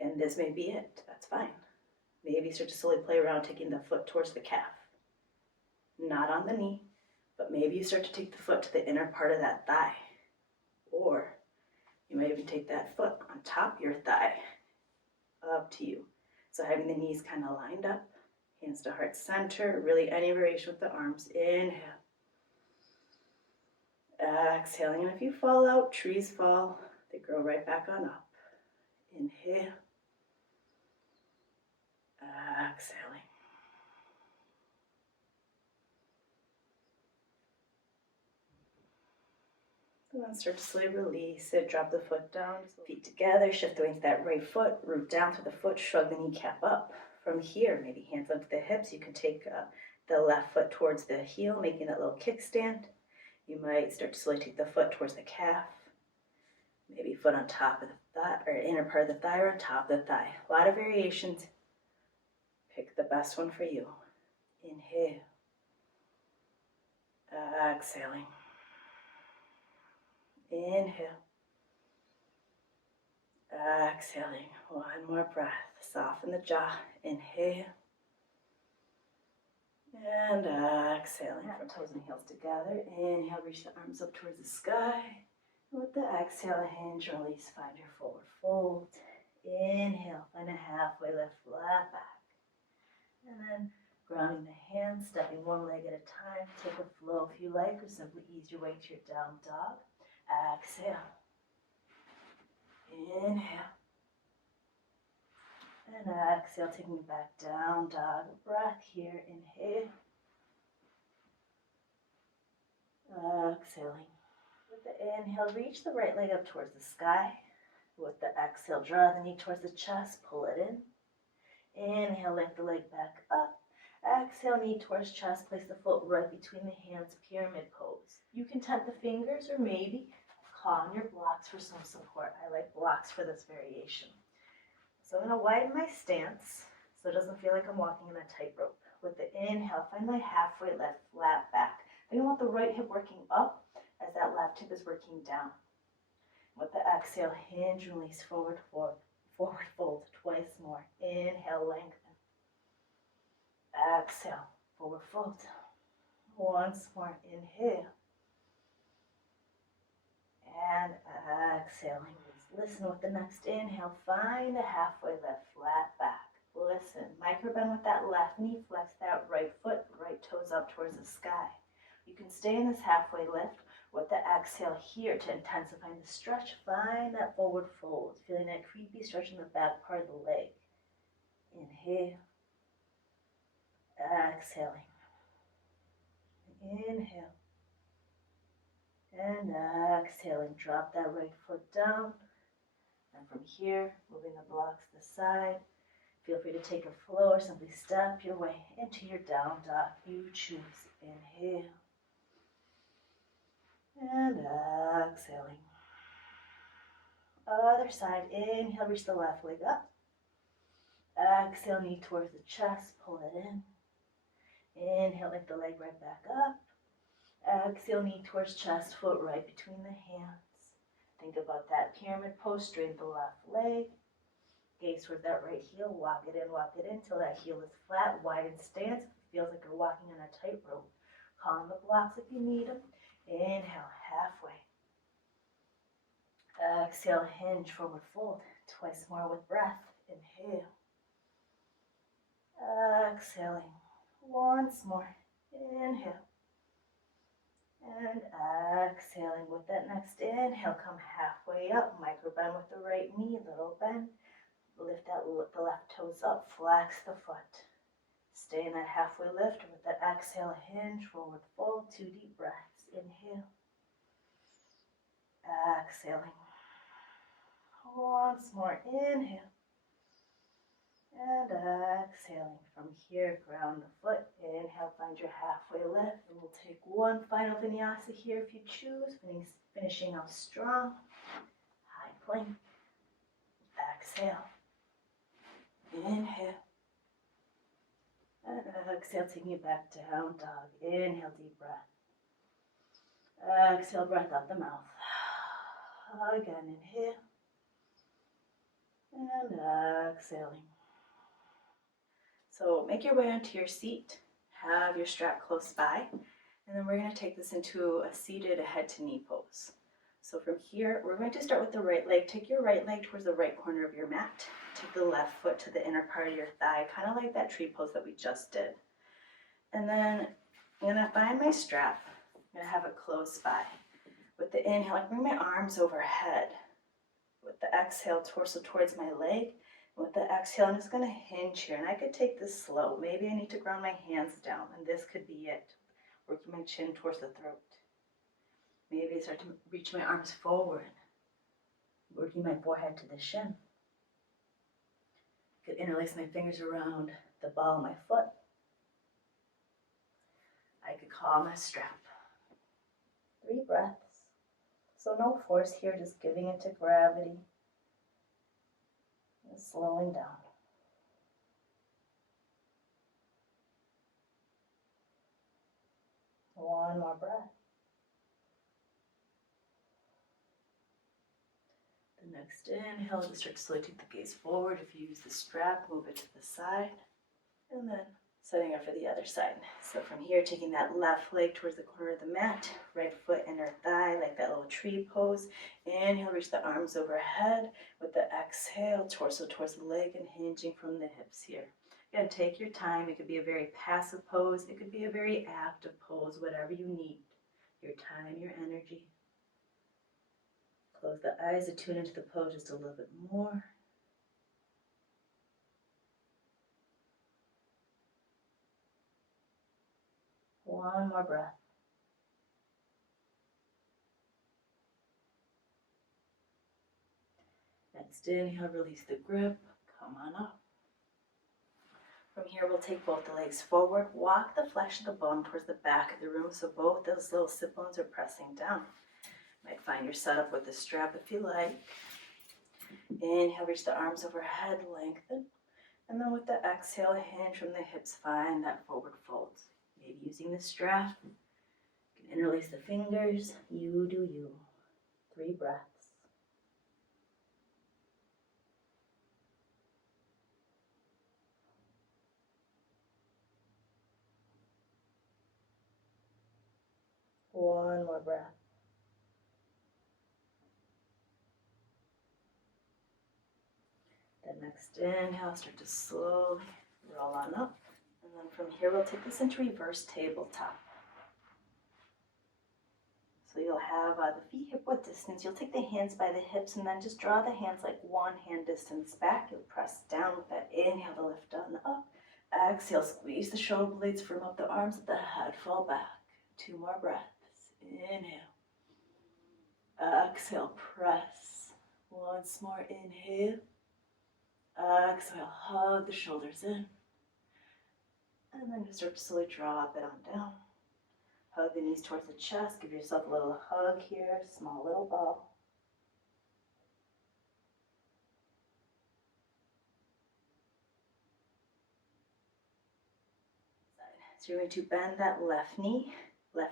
And this may be it, that's fine. Maybe start to slowly play around, taking the foot towards the calf. Not on the knee, but maybe you start to take the foot to the inner part of that thigh. Or you might even take that foot on top of your thigh. Up to you. So having the knees kind of lined up, hands to heart center, really any variation with the arms. Inhale. Exhaling, and if you fall out, trees fall, they grow right back on up. Inhale. Exhaling. And then start to slowly release it, drop the foot down, feet together, shift the weight to that right foot, root down through the foot, shrug the kneecap up. From here, maybe hands onto the hips, you can take the left foot towards the heel, making that little kickstand. You might start to slowly take the foot towards the calf, maybe foot on top of the thigh, or inner part of the thigh, or on top of the thigh. A lot of variations. Pick the best one for you. Inhale. Exhaling. Inhale. Exhaling. One more breath. Soften the jaw. Inhale. And exhaling. Toes and heels together. Inhale, reach the arms up towards the sky. With the exhale, hinge, release, find your forward fold. Inhale, find a halfway lift, flat back. And then grounding the hands, stepping one leg at a time. Take a flow if you like, or simply ease your way to your down dog. Exhale. Inhale. And exhale, taking it back down dog. Breath here. Inhale. Exhaling. With the inhale, reach the right leg up towards the sky. With the exhale, draw the knee towards the chest, pull it in. Inhale, lift the leg back up. Exhale, knee towards chest, place the foot right between the hands, pyramid pose. You can tap the fingers or maybe claw on your blocks for some support. I like blocks for this variation. So I'm going to widen my stance so it doesn't feel like I'm walking in a tightrope. With the inhale, find my halfway lift, flat back. Then I want the right hip working up as that left hip is working down. With the exhale, hinge, release, forward fold, twice more. Inhale, lengthen. Exhale, forward fold. Once more, inhale. And exhaling. Listen with the next inhale, find a halfway lift, flat back. Listen, micro bend with that left knee, flex that right foot, right toes up towards the sky. You can stay in this halfway lift with the exhale here to intensify the stretch. Find that forward fold, feeling that creepy stretch in the back part of the leg. Inhale. Exhaling. Inhale. And exhaling. Drop that right foot down. And from here, moving the blocks to the side. Feel free to take a flow or simply step your way into your down dog. You choose. Inhale. And exhaling. Other side. Inhale, reach the left leg up. Exhale, knee towards the chest. Pull it in. Inhale, lift the leg right back up. Exhale, knee towards chest, foot right between the hands. Think about that pyramid pose, straighten the left leg. Gaze towards that right heel, walk it in till that heel is flat, widen stance. It feels like you're walking on a tightrope. Call on the blocks if you need them. Inhale, halfway. Exhale, hinge, forward fold. Twice more with breath. Inhale. Exhaling. Once more. Inhale. And exhaling. With that next inhale, come halfway up. Micro bend with the right knee, little bend. Lift the left toes up, flex the foot. Stay in that halfway lift. With that exhale, hinge, forward fold. 2 deep breaths. Inhale. Exhaling. Once more. Inhale. And exhaling. From here, ground the foot. Inhale, find your halfway lift. And we'll take one final vinyasa here if you choose. Finishing off strong. High plank. Exhale. Inhale. And exhale, taking it back to down dog. Inhale, deep breath. Exhale, breath out the mouth. Again, inhale. And exhaling. So make your way onto your seat. Have your strap close by. And then we're going to take this into a seated head to knee pose. So from here, we're going to start with the right leg. Take your right leg towards the right corner of your mat. Take the left foot to the inner part of your thigh, kind of like that tree pose that we just did. And then I'm going to find my strap. I'm going to have it close by. With the inhale, I bring my arms overhead. With the exhale, torso towards my leg. And with the exhale, I'm just going to hinge here. And I could take this slow. Maybe I need to ground my hands down, and this could be it. Working my chin towards the throat. Maybe I start to reach my arms forward. Working my forehead to the shin. I could interlace my fingers around the ball of my foot. I could call my strap. 3 breaths. So no force here, just giving it to gravity. And slowing down. One more breath. The next inhale, just start to slowly take the gaze forward. If you use the strap, move it to the side. And then setting up for the other side. So from here, taking that left leg towards the corner of the mat, right foot inner thigh, like that little tree pose. Inhale, reach the arms overhead. With the exhale, torso towards the leg and hinging from the hips here. Again, take your time. It could be a very passive pose. It could be a very active pose, whatever you need. Your time, your energy. Close the eyes to tune into the pose just a little bit more. One more breath. Next inhale, release the grip. Come on up. From here, we'll take both the legs forward. Walk the flesh of the bone towards the back of the room so both those little sit bones are pressing down. Might find your setup with the strap if you like. Inhale, reach the arms overhead, lengthen. And then with the exhale, hinge from the hips, find that forward fold. Maybe using the strap. You can interlace the fingers. You do you. 3 breaths. One more breath. The next inhale, start to slowly roll on up. And then from here, we'll take this into reverse tabletop. So you'll have the feet hip width distance. You'll take the hands by the hips and then just draw the hands like 1 hand distance back. You'll press down with that inhale to lift on up. Exhale, squeeze the shoulder blades, firm up the arms, let the head fall back. 2 more breaths. Inhale. Exhale, press. Once more, inhale. Exhale, hug the shoulders in. And then just start to slowly drop it on down. Hug the knees towards the chest. Give yourself a little hug here, small little ball. So you're going to bend that left knee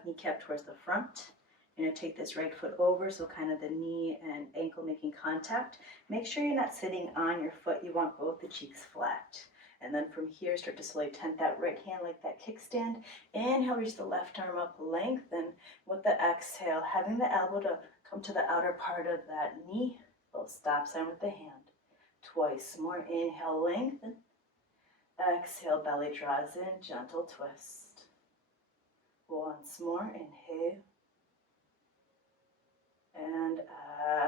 kneecap towards the front. You're going to take this right foot over, so kind of the knee and ankle making contact. Make sure you're not sitting on your foot. You want both the cheeks flat. And then from here, start to slowly tent that right hand like that kickstand. Inhale, reach the left arm up, lengthen. With the exhale, having the elbow to come to the outer part of that knee. Little stop sign with the hand. Twice more. Inhale, lengthen. Exhale, belly draws in, gentle twist. Once more, inhale. And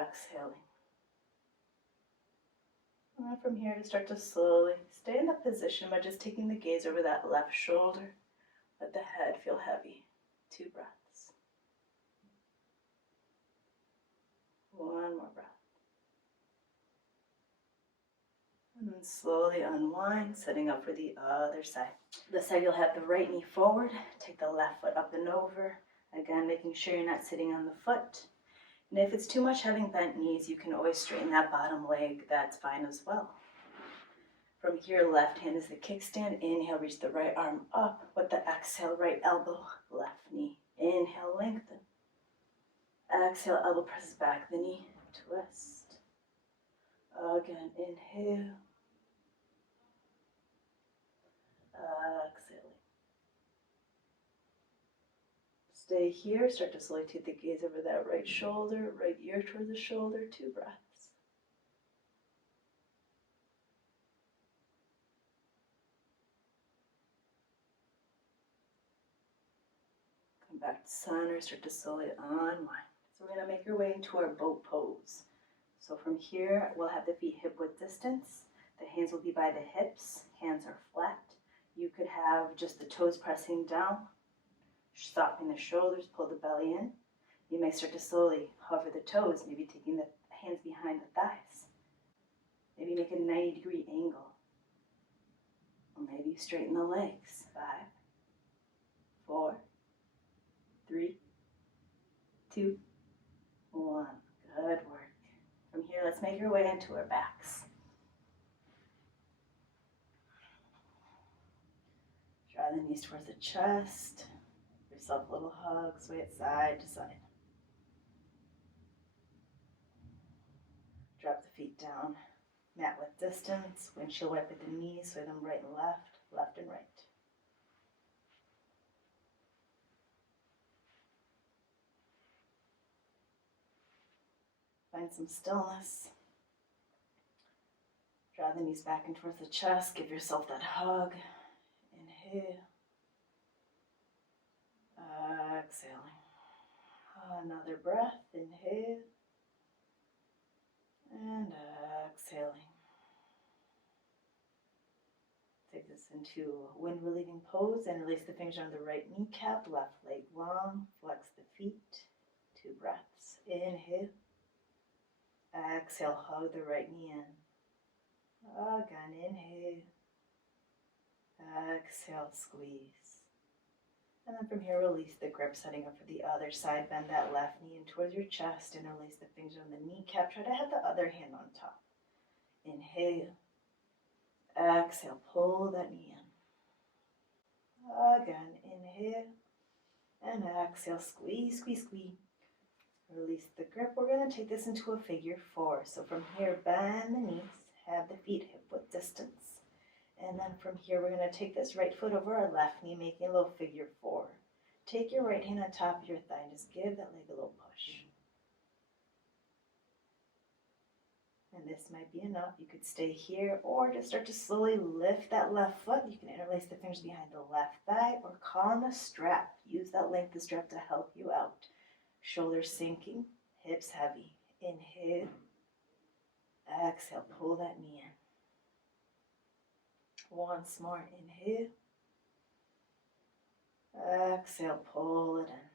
exhaling. And then from here, to start to slowly stay in that position by just taking the gaze over that left shoulder. Let the head feel heavy. 2 breaths. 1 more breath. And then slowly unwind, setting up for the other side. This side, you'll have the right knee forward. Take the left foot up and over. Again, making sure you're not sitting on the foot. And if it's too much having bent knees, you can always straighten that bottom leg. That's fine as well. From here, left hand is the kickstand. Inhale, reach the right arm up. With the exhale, right elbow, left knee. Inhale, lengthen. Exhale, elbow presses back the knee. Twist. Again, inhale. Exhale. Stay here. Start to slowly take the gaze over that right shoulder, right ear towards the shoulder. 2 breaths. Come back to center. Start to slowly unwind. So we're going to make our way into our boat pose. So from here, we'll have the feet hip width distance. The hands will be by the hips. Hands are flat. You could have just the toes pressing down, softening the shoulders, pull the belly in. You may start to slowly hover the toes, maybe taking the hands behind the thighs. Maybe make a 90-degree angle. Or maybe straighten the legs. 5, 4, 3, 2, 1. Good work. From here, let's make our way into our backs. Draw the knees towards the chest. Give yourself a little hug, sway it side to side. Drop the feet down. Mat width distance. Windshield wipe at the knees, sway them right and left and right. Find some stillness. Draw the knees back and towards the chest. Give yourself that hug. Inhale. Exhaling. Another breath. Inhale. And exhaling. Take this into wind relieving pose and release the fingers on the right kneecap. Left leg long. Flex the feet. 2 breaths. Inhale. Exhale. Hug the right knee in. Again, inhale. Exhale, squeeze. And then from here, release the grip, setting up for the other side. Bend that left knee in towards your chest and release the fingers on the kneecap. Try to have the other hand on top. Inhale. Exhale, pull that knee in. Again, inhale. And exhale, squeeze, squeeze, squeeze. Release the grip. We're going to take this into a figure 4. So from here, bend the knees. Have the feet hip width distance. And then from here, we're going to take this right foot over our left knee, making a little figure 4. Take your right hand on top of your thigh and just give that leg a little push. And this might be enough. You could stay here or just start to slowly lift that left foot. You can interlace the fingers behind the left thigh or call on the strap. Use that length of the strap to help you out. Shoulders sinking, hips heavy. Inhale. Exhale, pull that knee in. Once more, inhale. Exhale, pull it in.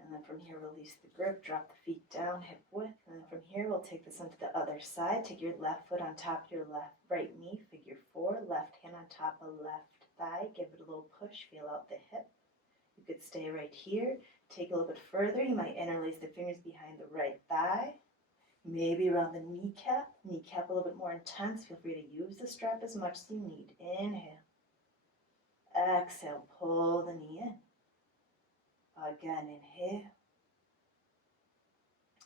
And then from here, release the grip, drop the feet down, hip width. And then from here, we'll take this onto the other side. Take your left foot on top of your right knee, figure 4. Left hand on top of left thigh. Give it a little push, feel out the hip. You could stay right here. Take a little bit further. You might interlace the fingers behind the right thigh. Maybe around the kneecap. Kneecap a little bit more intense. Feel free to use the strap as much as you need. Inhale. Exhale. Pull the knee in. Again, inhale.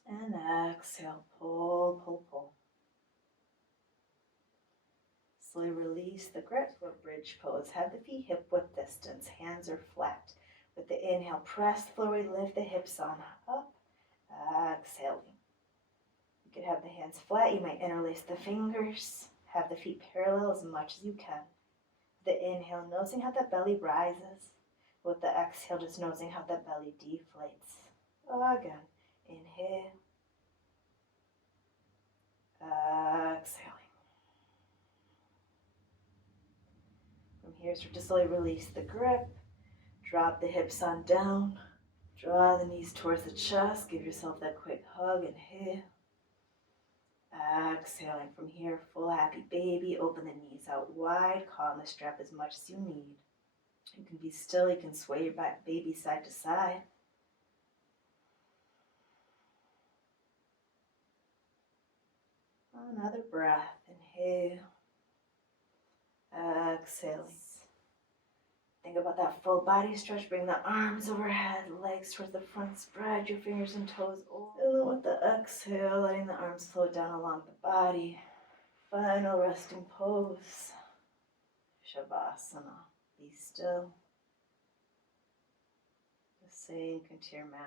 And exhale. Pull, pull, pull. Slowly release the grip for bridge pose. Have the feet hip width distance. Hands are flat. With the inhale, press forward, lift the hips on up. Exhaling. You could have the hands flat. You might interlace the fingers. Have the feet parallel as much as you can. The inhale, noticing how the belly rises. With the exhale, just noticing how the belly deflates. Again, inhale. Exhaling. From here, start to slowly release the grip. Drop the hips on down. Draw the knees towards the chest. Give yourself that quick hug. Inhale. Exhaling. From here, full happy baby. Open the knees out wide. Call on the strap as much as you need. You can be still. You can sway your baby side to side. Another breath. Inhale. Exhaling. Think about that full body stretch. Bring the arms overhead, legs towards the front. Spread your fingers and toes over. And then with the exhale, letting the arms flow down along the body. Final resting pose. Shavasana. Be still. Just sink into your mat.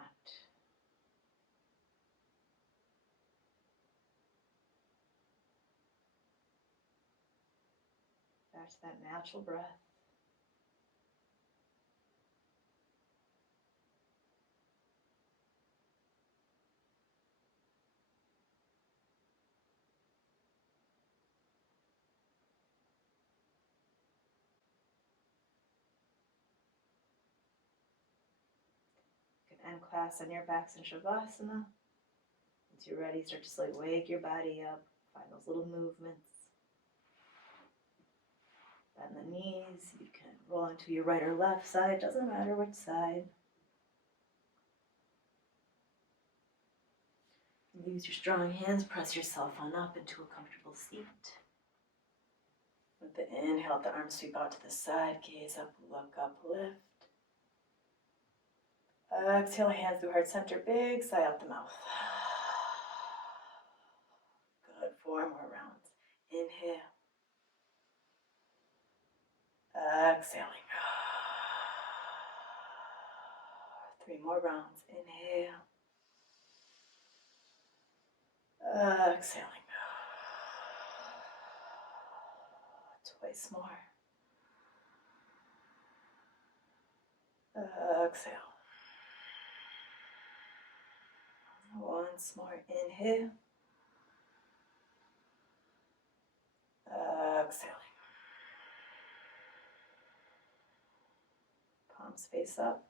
Back to that natural breath. You can end class on your backs in Shavasana. Once you're ready, start to slowly wake your body up. Find those little movements. Bend the knees. You can roll onto your right or left side. Doesn't matter which side. Use your strong hands. Press yourself on up into a comfortable seat. With the inhale, the arms sweep out to the side. Gaze up, look up, lift. Exhale, hands through heart center. Big sigh out the mouth. Good. 4 more rounds. Inhale. Exhaling. 3 more rounds. Inhale. Exhaling. Twice more. Exhale. Once more. Inhale. Exhaling. Palms face up.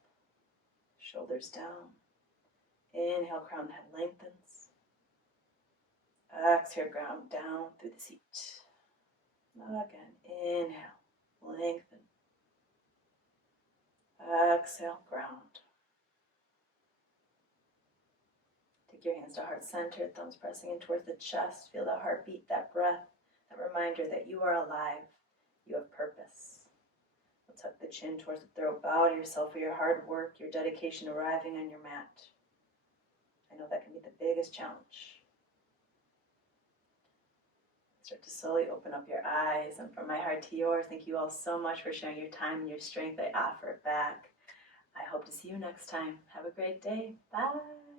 Shoulders down. Inhale, crown head lengthens. Exhale, ground down through the seat. Again, inhale, lengthen. Exhale, ground. Take your hands to heart center, thumbs pressing in towards the chest. Feel that heartbeat, that breath, that reminder that you are alive, you have purpose. We'll tuck the chin towards the throat, bow to yourself for your hard work, your dedication arriving on your mat. I know that can be the biggest challenge. Start to slowly open up your eyes, and from my heart to yours, thank you all so much for sharing your time and your strength. I offer it back. I hope to see you next time. Have a great day. Bye.